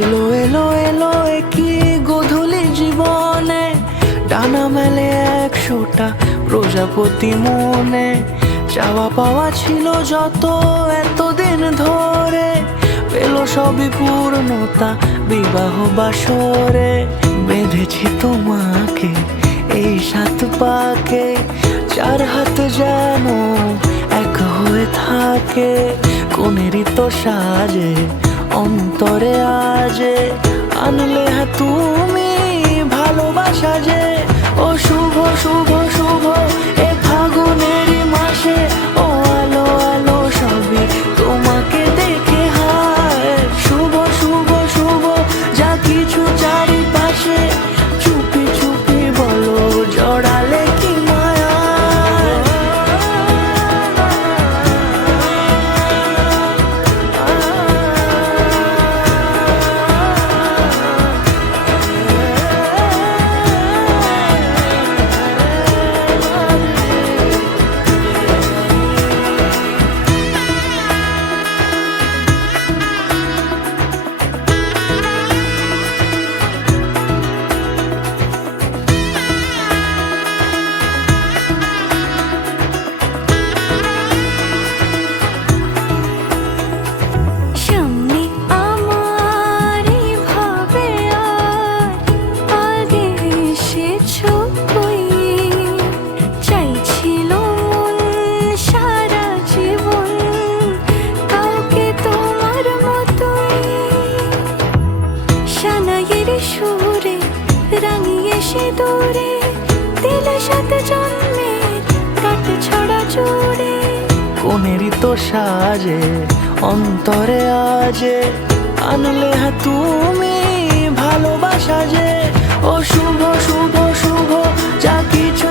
এলো এলো এলো কি গোধূলি জীবনে, ডানা মেলে 100টা প্রজাপতি মনে। চাওয়া পাওয়া ছিল যত এতদিন ধরে, পেল সবই পূর্ণতা বিবাহ বাসরে। বেঁধেছি তোমাকে এই 7 পাকে, 4 হাত যেন এক হয়ে থাকে। কোনেরই তো সাজে অন্তরে আজে, আনলে তুমি ভালোবাসা যে। ও শুভ শুভ শুভ এ ফাগুনেরই মাসে, ও আলো আলো সবই তোমাকে দেখে হায়। শুভ শুভ শুভ যা কিছু চারিপাশে, চুপি চুপি বলো জড়ালে কি মায়া। সুরে রাঙিয়ে সে দূরে দিলে 7 জন্মের কাট ছড়া জোরে। কোনেরই তো সাজে অন্তরে আজে, আনলে তুমি ভালোবাসা যে। ও শুভ শুভ শুভ যা কিছু